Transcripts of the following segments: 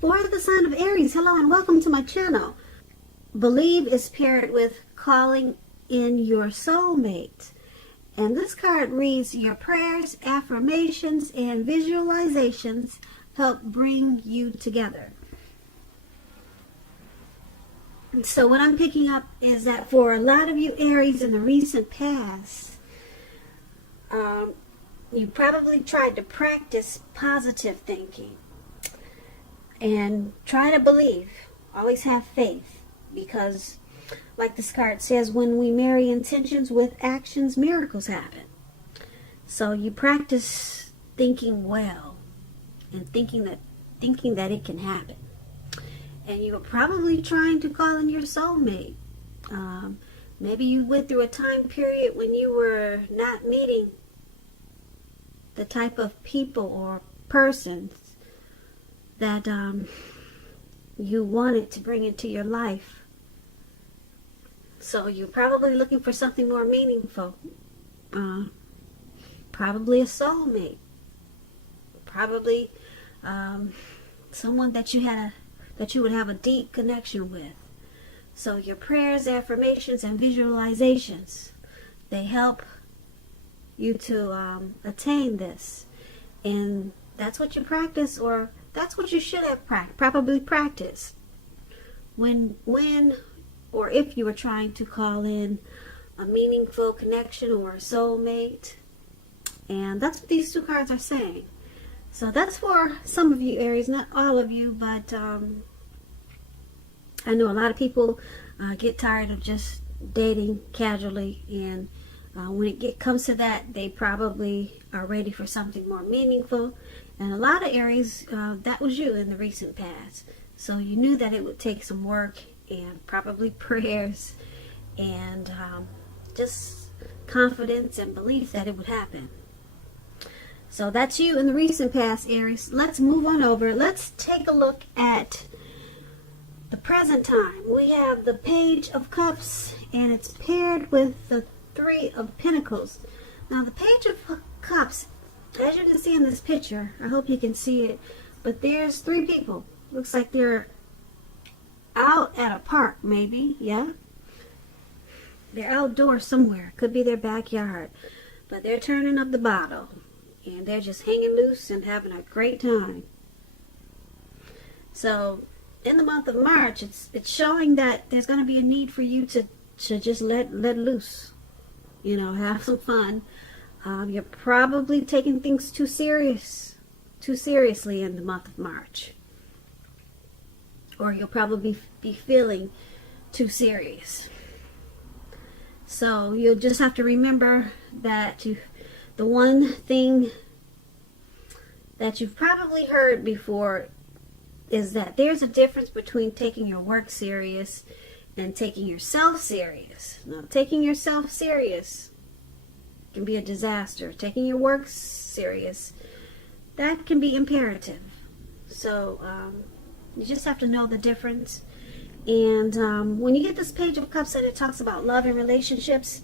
For the sign of Aries, hello and welcome to my channel. Believe is paired with calling in your soulmate. And this card reads, your prayers, affirmations, and visualizations help bring you together. So what I'm picking up is that for a lot of you Aries in the recent past, you probably tried to practice positive thinking and try to believe. Always have faith, because like this card says, when we marry intentions with actions, miracles happen. So you practice thinking well and thinking that it can happen. And you were probably trying to call in your soulmate. Maybe you went through a time period when you were not meeting the type of people or persons that you wanted to bring into your life. So you're probably looking for something more meaningful. Probably a soulmate. Probably someone that you would have a deep connection with. So your prayers, affirmations, and visualizations, they help you to attain this. And that's what you practice, or that's what you should have probably practiced when or if you were trying to call in a meaningful connection or a soulmate. And that's what these two cards are saying. So that's for some of you Aries, not all of you, but I know a lot of people get tired of just dating casually, and when it comes to that, they probably are ready for something more meaningful. And a lot of Aries, that was you in the recent past. So you knew that it would take some work and probably prayers and just confidence and belief that it would happen. So that's you in the recent past, Aries. Let's move on over. Let's take a look at the present time. We have the Page of Cups, and it's paired with the Three of Pentacles. Now the Page of Cups, as you can see in this picture, I hope you can see it, but there's three people. Looks like they're out at a park, maybe. Yeah, they're outdoors somewhere. Could be their backyard, but they're turning up the bottle and they're just hanging loose and having a great time. So in the month of March, it's showing that there's going to be a need for you to just let loose, you know, have some fun. You're probably taking things too seriously in the month of March, or you'll probably be feeling too serious. So you'll just have to remember that the one thing that you've probably heard before is that there's a difference between taking your work serious and taking yourself serious. Now, taking yourself serious can be a disaster. Taking your work serious, that can be imperative. So you just have to know the difference. And when you get this Page of Cups and it talks about love and relationships,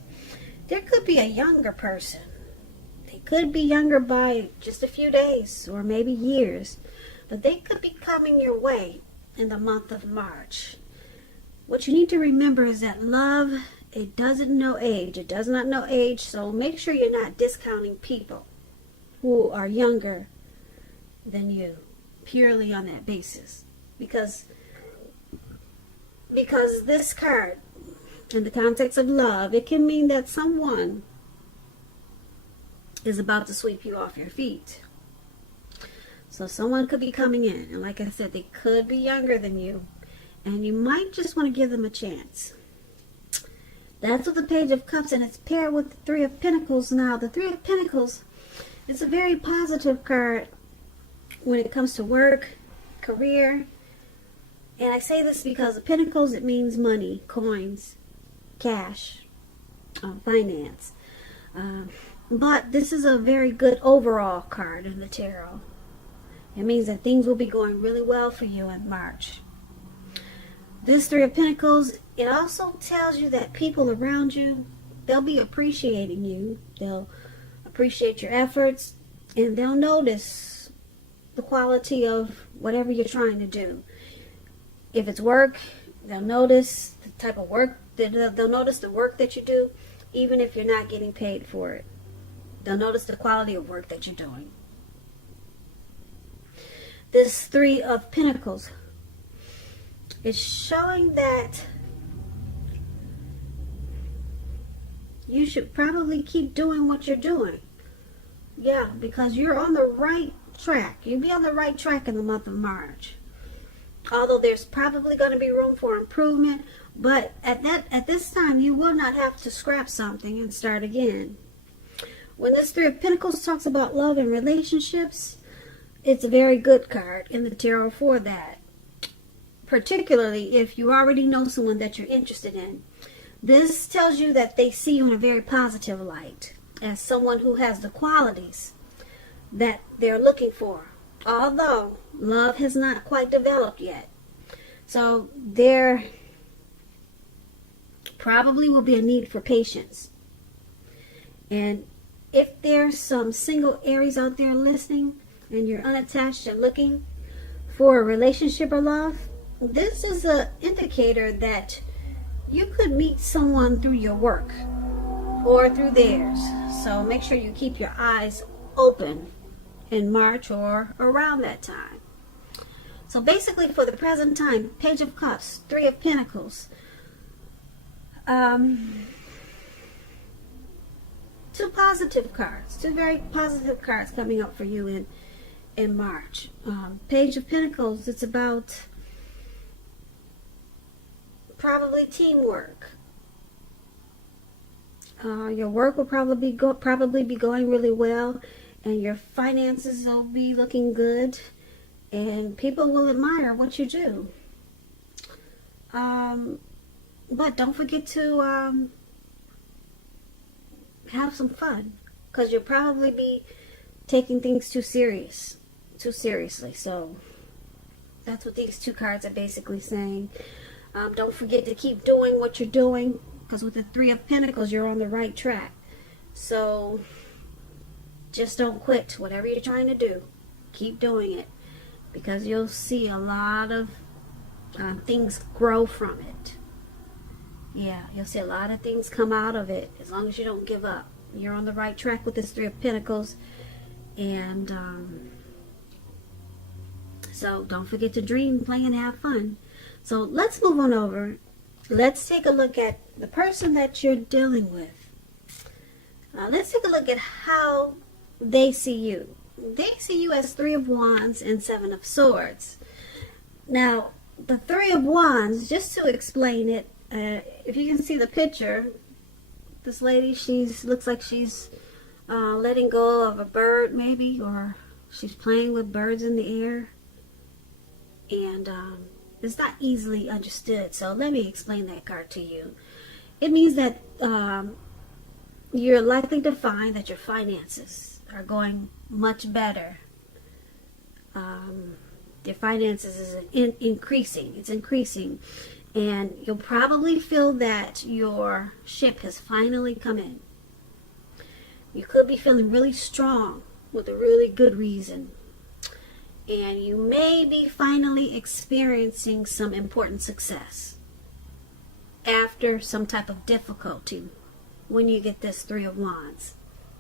there could be a younger person. They could be younger by just a few days or maybe years, but they could be coming your way in the month of March. What you need to remember is that love, it doesn't know age. It does not know age, so make sure you're not discounting people who are younger than you purely on that basis. Because this card, in the context of love, it can mean that someone is about to sweep you off your feet. So someone could be coming in, and like I said, they could be younger than you, and you might just want to give them a chance. That's with the Page of Cups, and it's paired with the Three of Pentacles. Now, the Three of Pentacles is a very positive card when it comes to work, career. And I say this because the Pentacles, it means money, coins, cash, finance. But this is a very good overall card in the tarot. It means that things will be going really well for you in March. This Three of Pentacles, it also tells you that people around you, they'll be appreciating you. They'll appreciate your efforts, and they'll notice the quality of whatever you're trying to do. If it's work, they'll notice the type of work, they'll notice the work that you do, even if you're not getting paid for it. They'll notice the quality of work that you're doing. This Three of Pentacles is showing that you should probably keep doing what you're doing. Yeah, because you're on the right track. You'll be on the right track in the month of March. Although there's probably going to be room for improvement, but at this time you will not have to scrap something and start again. When this Three of Pentacles talks about love and relationships, it's a very good card in the tarot for that. Particularly if you already know someone that you're interested in. This tells you that they see you in a very positive light, as someone who has the qualities that they're looking for. Although love has not quite developed yet. So there probably will be a need for patience. And if there's some single Aries out there listening and you're unattached and looking for a relationship or love, this is an indicator that you could meet someone through your work or through theirs. So make sure you keep your eyes open in March or around that time. So basically for the present time, Page of Cups, Three of Pentacles, two positive cards, two very positive cards coming up for you in March. Page of Pentacles, it's about probably teamwork. Your work will probably be going really well, and your finances will be looking good, and people will admire what you do. But don't forget to have some fun, because you'll probably be taking things too seriously. So that's what these two cards are basically saying. Don't forget to keep doing what you're doing, because with the Three of Pentacles, you're on the right track. So just don't quit. Whatever you're trying to do, keep doing it, because you'll see a lot of things grow from it. Yeah, you'll see a lot of things come out of it as long as you don't give up. You're on the right track with this Three of Pentacles. And so don't forget to dream, play, and have fun. So let's move on over. Let's take a look at the person that you're dealing with. Let's take a look at how they see you. They see you as Three of Wands and Seven of Swords. Now, the Three of Wands, just to explain it, if you can see the picture, this lady, looks like she's letting go of a bird maybe, or she's playing with birds in the air. And it's not easily understood, so let me explain that card to you. It means that you're likely to find that your finances are going much better. Your finances is increasing. It's increasing. And you'll probably feel that your ship has finally come in. You could be feeling really strong with a really good reason. And you may be finally experiencing some important success after some type of difficulty when you get this Three of Wands.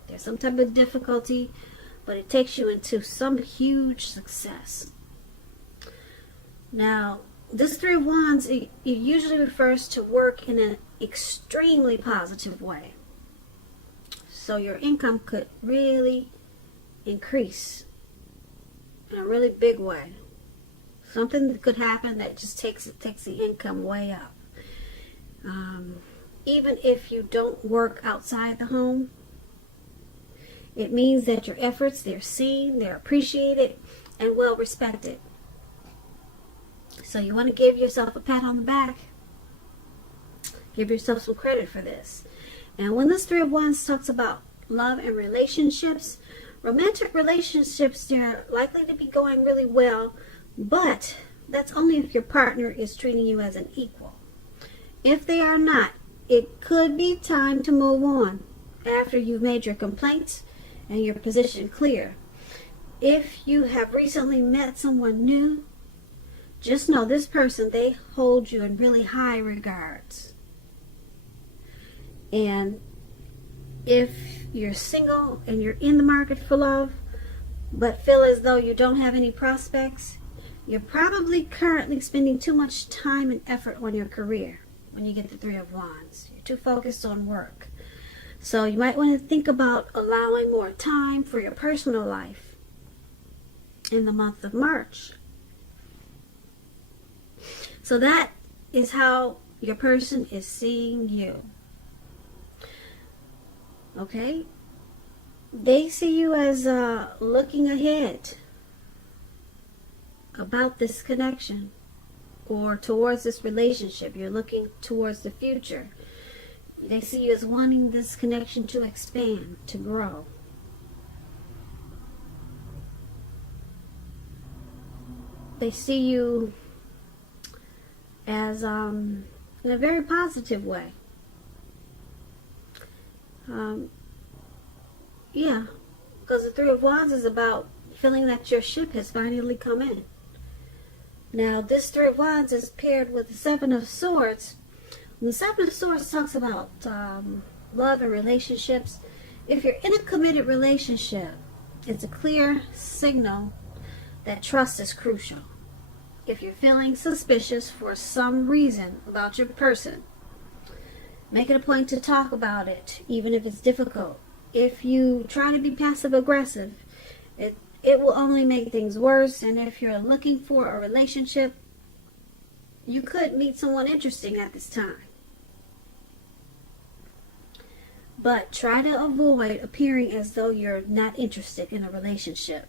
There's some type of difficulty, but it takes you into some huge success. Now, this Three of Wands, it usually refers to work in an extremely positive way. So your income could really increase in a really big way. Something that could happen that just takes the income way up. Even if you don't work outside the home, it means that your efforts, they're seen, they're appreciated, and well respected. So you want to give yourself a pat on the back. Give yourself some credit for this. And when this Three of Wands talks about love and relationships, romantic relationships, they're likely to be going really well, but that's only if your partner is treating you as an equal. If they are not, it could be time to move on after you've made your complaints and your position clear. if you have recently met someone new, just know this person, they hold you in really high regards. And if you're single and you're in the market for love, but feel as though you don't have any prospects, you're probably currently spending too much time and effort on your career when you get the Three of Wands. You're too focused on work. So you might want to think about allowing more time for your personal life in the month of March. So that is how your person is seeing you. Okay? They see you as looking ahead about this connection or towards this relationship. You're looking towards the future. They see you as wanting this connection to expand, to grow. They see you as in a very positive way. Yeah, because the Three of Wands is about feeling that your ship has finally come in. Now, this Three of Wands is paired with the Seven of Swords. And the Seven of Swords talks about love and relationships. If you're in a committed relationship, it's a clear signal that trust is crucial. If you're feeling suspicious for some reason about your person, make it a point to talk about it, even if it's difficult. If you try to be passive aggressive, it will only make things worse. And if you're looking for a relationship, you could meet someone interesting at this time. But try to avoid appearing as though you're not interested in a relationship,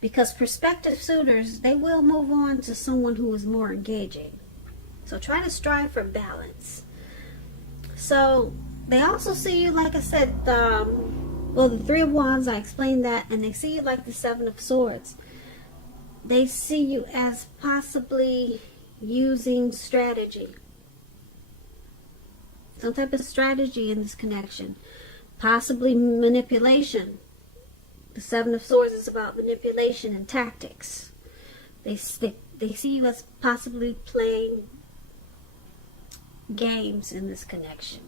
because prospective suitors, they will move on to someone who is more engaging. So try to strive for balance. So they also see you, like I said, well, the Three of Wands, I explained that, and they see you like the Seven of Swords. They see you as possibly using strategy. Some type of strategy in this connection. Possibly manipulation. The Seven of Swords is about manipulation and tactics. They see you as possibly playing games in this connection.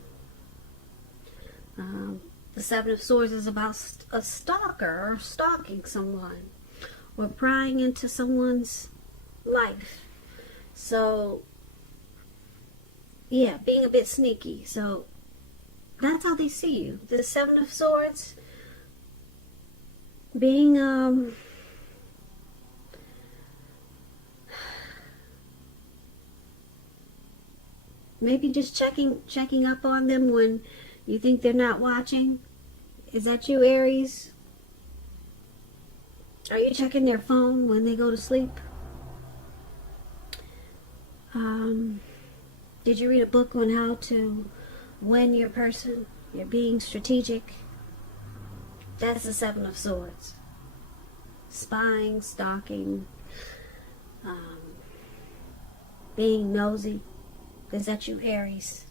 The Seven of Swords is about a stalker or stalking someone or prying into someone's life. So, yeah, being a bit sneaky. So, that's how they see you. The Seven of Swords being, maybe just checking up on them when you think they're not watching. Is that you, Aries? Are you checking their phone when they go to sleep? Did you read a book on how to win your person? You're being strategic. That's the Seven of Swords. Spying, stalking, being nosy. Is that you, Aries?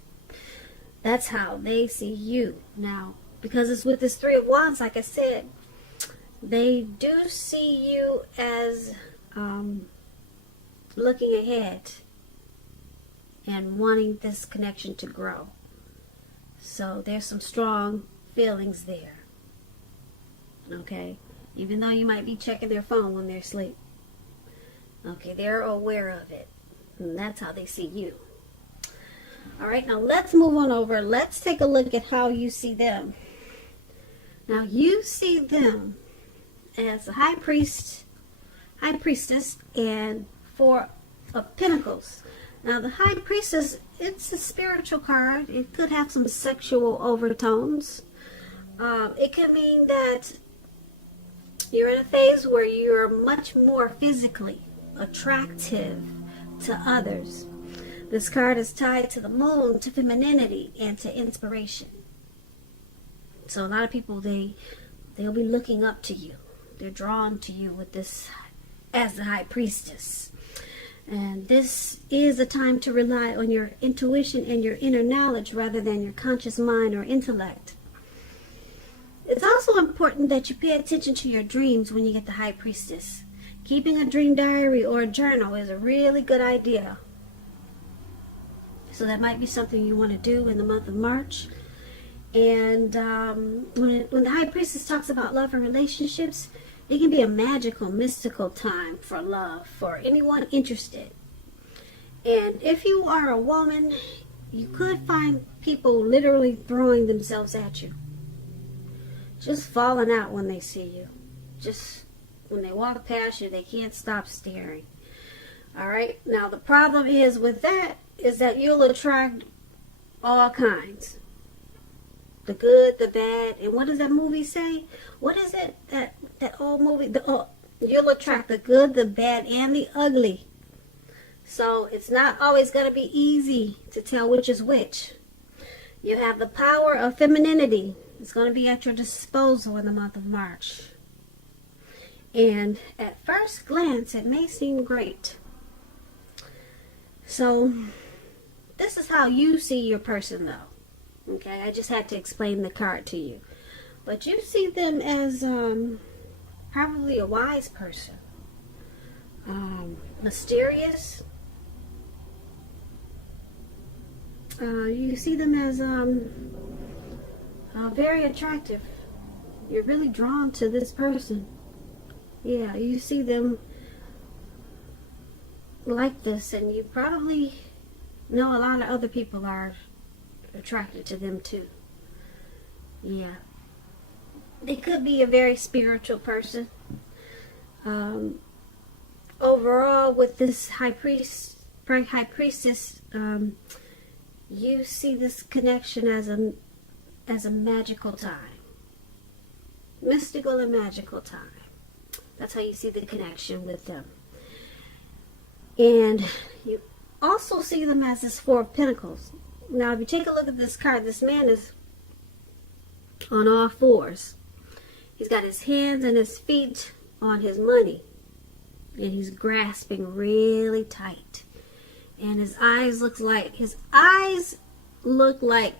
That's how they see you. Now, because it's with this Three of Wands, like I said, they do see you as looking ahead and wanting this connection to grow. So there's some strong feelings there. Okay? Even though you might be checking their phone when they're asleep. Okay, they're aware of it. And that's how they see you. Alright, now let's move on over. Let's take a look at how you see them. Now you see them as a high priestess, and Four of Pentacles. Now the High Priestess, it's a spiritual card. It could have some sexual overtones. It can mean that you're in a phase where you're much more physically attractive to others. This card is tied to the moon, to femininity, and to inspiration. So a lot of people, they'll be looking up to you. They're drawn to you with this as the High Priestess. And this is a time to rely on your intuition and your inner knowledge rather than your conscious mind or intellect. It's also also important that you pay attention to your dreams when you get the High Priestess. Keeping a dream diary or a journal is a really good idea. So that might be something you want to do in the month of March. And when the High Priestess talks about love and relationships, it can be a magical, mystical time for love, for anyone interested. And if you are a woman, you could find people literally throwing themselves at you. Just falling out when they see you. Just when they walk past you, they can't stop staring. Alright? Now the problem is with that is that you'll attract all kinds. The good, the bad, and what does that movie say? What is it? That old movie? You'll attract the good, the bad, and the ugly. So it's not always going to be easy to tell which is which. You have the power of femininity. It's going to be at your disposal in the month of March. And at first glance, it may seem great. So this is how you see your person, though. Okay, I just had to explain the card to you. But you see them as probably a wise person. Mysterious. You see them as very attractive. You're really drawn to this person. Yeah, you see them like this, and you probably know a lot of other people are attracted to them too. Yeah. They could be a very spiritual person. Overall, with this high priestess, you see this connection as a magical time. Mystical and magical time. That's how you see the connection with them. And you also see them as this Four of Pentacles. Now, if you take a look at this card, this man is on all fours. He's got his hands and his feet on his money. And he's grasping really tight. And his eyes look like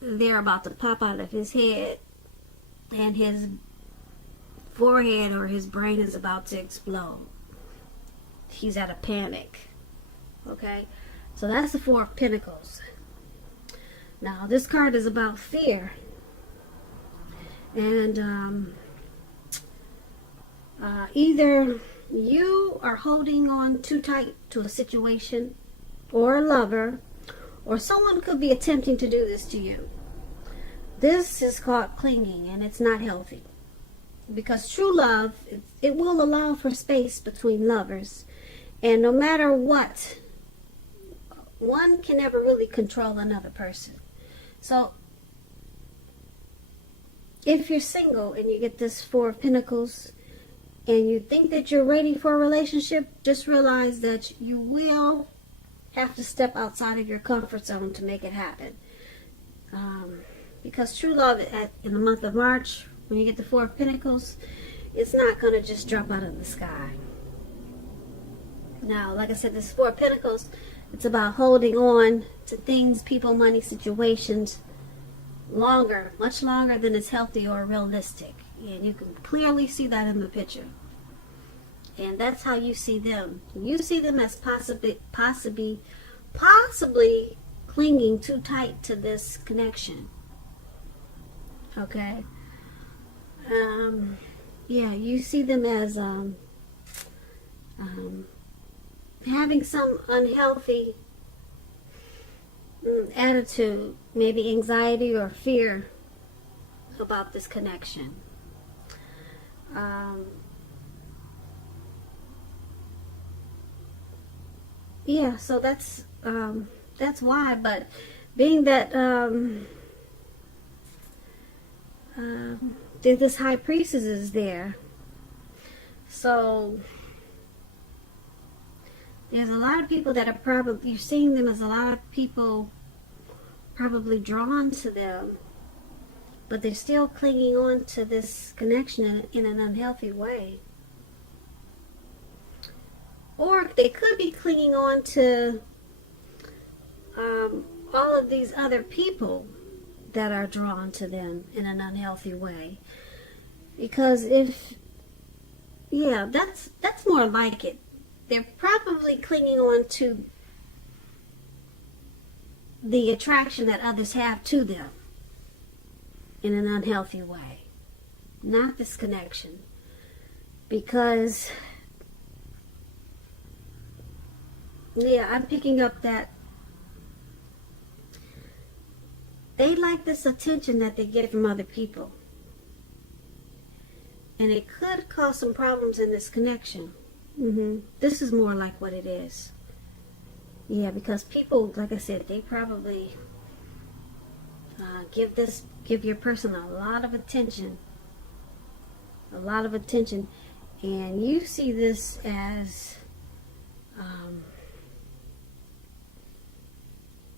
they're about to pop out of his head. And his forehead or his brain is about to explode. He's at a panic. Okay? So that's the Four of Pentacles. Now, this card is about fear. And either you are holding on too tight to a situation or a lover, or someone could be attempting to do this to you. This is called clinging, and it's not healthy. Because true love, it will allow for space between lovers. And no matter what, one can never really control another person. So, if you're single and you get this Four of Pentacles and you think that you're ready for a relationship, just realize that you will have to step outside of your comfort zone to make it happen. Because true love in the month of March, when you get the Four of Pentacles, it's not going to just drop out of the sky. Now, like I said, this Four of Pentacles, it's about holding on to things, people, money, situations longer, much longer than is healthy or realistic. And you can clearly see that in the picture. And that's how you see them. You see them as possibly clinging too tight to this connection. Okay? Yeah, you see them as having some unhealthy attitude, maybe anxiety or fear about this connection. Yeah, so that's why. But being that this high priestess is there, so there's a lot of people that are probably, you're seeing them as a lot of people probably drawn to them, but they're still clinging on to this connection in an unhealthy way. Or they could be clinging on to all of these other people that are drawn to them in an unhealthy way. Because yeah, that's more like it. They're probably clinging on to the attraction that others have to them in an unhealthy way, not this connection. Because, yeah, I'm picking up that they like this attention that they get from other people. And it could cause some problems in this connection. This is more like what it is. Yeah, because people, like I said, they probably give your person a lot of attention. A lot of attention. And you see this as,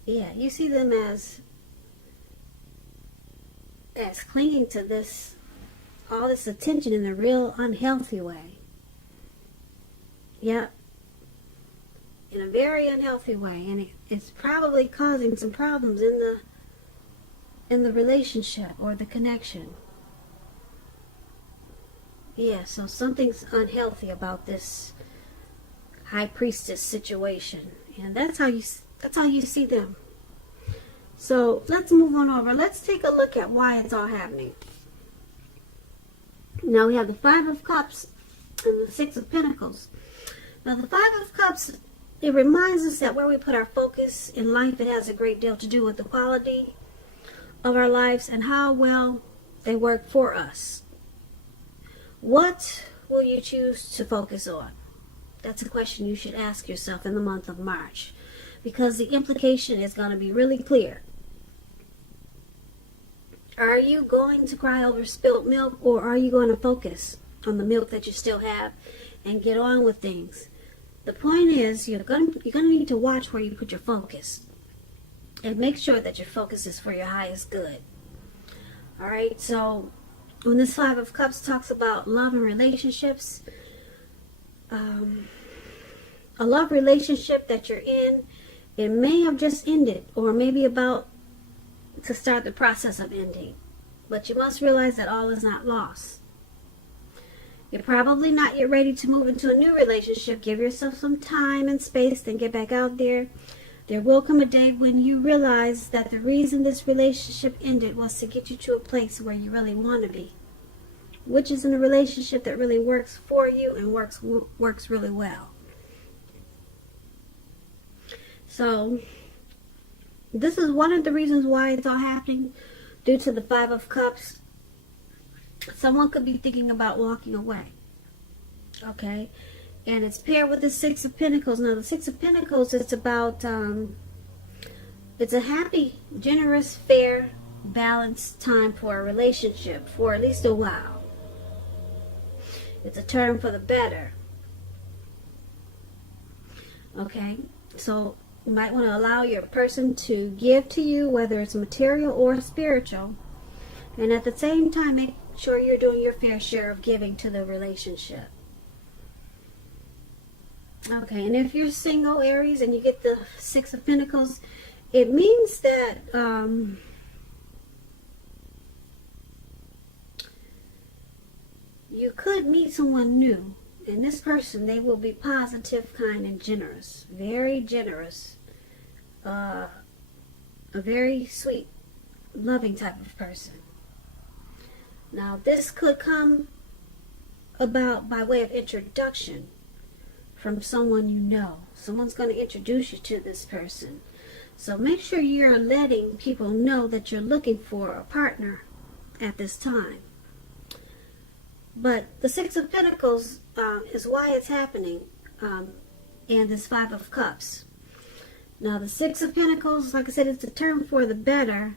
you see them as clinging to this, all this attention in a real unhealthy way. Yeah. In a very unhealthy way. And it's probably causing some problems in the relationship or the connection. Yeah, so something's unhealthy about this high priestess situation. And that's how you see them. So let's move on over. Let's take a look at why it's all happening. Now we have the Five of Cups and the Six of Pentacles. Now the Five of Cups, it reminds us that where we put our focus in life, it has a great deal to do with the quality of our lives and how well they work for us. What will you choose to focus on? That's a question you should ask yourself in the month of March, because the implication is going to be really clear. Are you going to cry over spilt milk, or are you going to focus on the milk that you still have and get on with things? The point is, you're going to need to watch where you put your focus and make sure that your focus is for your highest good. All right, so when this Five of Cups talks about love and relationships, a love relationship that you're in, it may have just ended or maybe about to start the process of ending. But you must realize that all is not lost. You're probably not yet ready to move into a new relationship. Give yourself some time and space, then get back out there. There will come a day when you realize that the reason this relationship ended was to get you to a place where you really want to be, which is in a relationship that really works for you and works really well. So this is one of the reasons why it's all happening, due to the Five of Cups. Someone could be thinking about walking away. Okay? And it's paired with the Six of Pentacles. Now, the Six of Pentacles, it's about, it's a happy, generous, fair, balanced time for a relationship for at least a while. It's a turn for the better. Okay? So you might want to allow your person to give to you, whether it's material or spiritual. And at the same time, make sure you're doing your fair share of giving to the relationship. Okay, and if you're single, Aries, and you get the Six of Pentacles, it means that you could meet someone new. And this person, they will be positive, kind, and generous. Very generous. A very sweet, loving type of person. Now, this could come about by way of introduction from someone you know. Someone's going to introduce you to this person. So make sure you're letting people know that you're looking for a partner at this time. But the Six of Pentacles is why it's happening, and this Five of Cups. Now, the Six of Pentacles, like I said, it's a term for the better.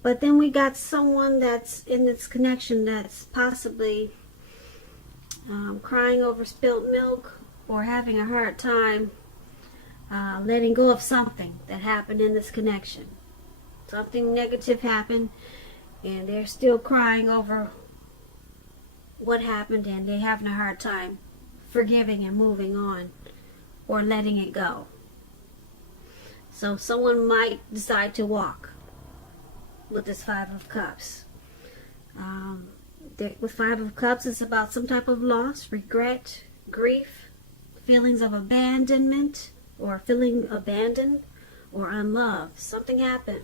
But then we got someone that's in this connection that's possibly crying over spilt milk, or having a hard time letting go of something that happened in this connection. Something negative happened, and they're still crying over what happened, and they're having a hard time forgiving and moving on or letting it go. So someone might decide to walk with this Five of Cups. With Five of Cups, it's about some type of loss, regret, grief, feelings of abandonment, or feeling abandoned or unloved. Something happened.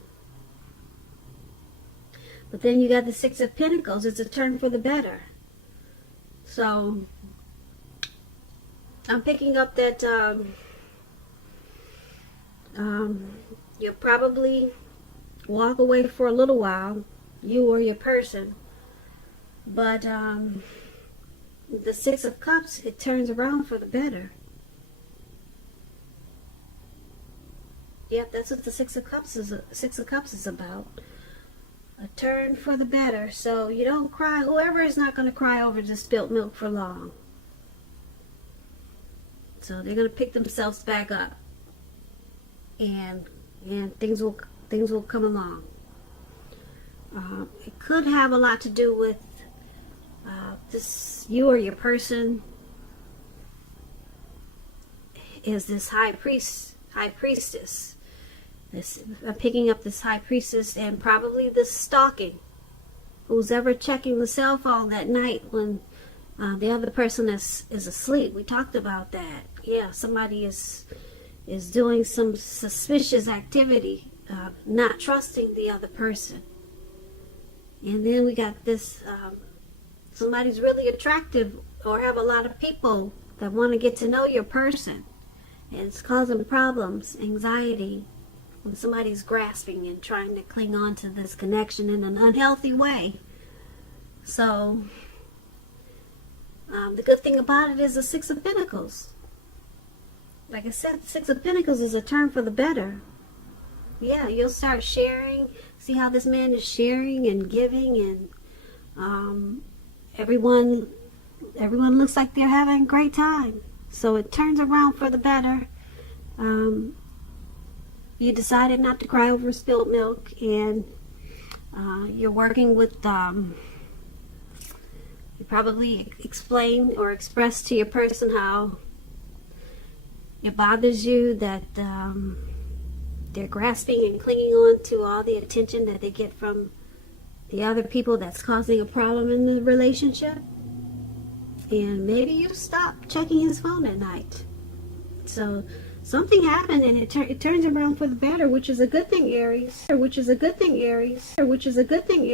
But then you got the Six of Pentacles. It's a turn for the better. So I'm picking up that you'll probably walk away for a little while, you or your person. But the Six of Cups, it turns around for the better. Yep, that's what the Six of Cups is about. A turn for the better. So you don't cry. Whoever is not going to cry over the spilt milk for long. So they're going to pick themselves back up, and things will come along. It could have a lot to do with you or your person is this high priestess. I'm picking up this high priestess, and probably this stalking. Who's ever checking the cell phone at night when the other person is asleep? We talked about that. Yeah, somebody is doing some suspicious activity, not trusting the other person. And then we got this, somebody's really attractive or have a lot of people that want to get to know your person. And it's causing problems, anxiety, when somebody's grasping and trying to cling on to this connection in an unhealthy way. So, the good thing about it is the Six of Pentacles. Like I said, the Six of Pentacles is a turn for the better. Yeah, you'll start sharing. See how this man is sharing and giving, and everyone looks like they're having a great time. So it turns around for the better. You decided not to cry over spilled milk, and you're working with, you probably explain or express to your person how it bothers you that they're grasping and clinging on to all the attention that they get from the other people that's causing a problem in the relationship. And maybe you stop checking his phone at night. So something happened, and it turns around for the better, which is a good thing, Aries. Which is a good thing, Aries.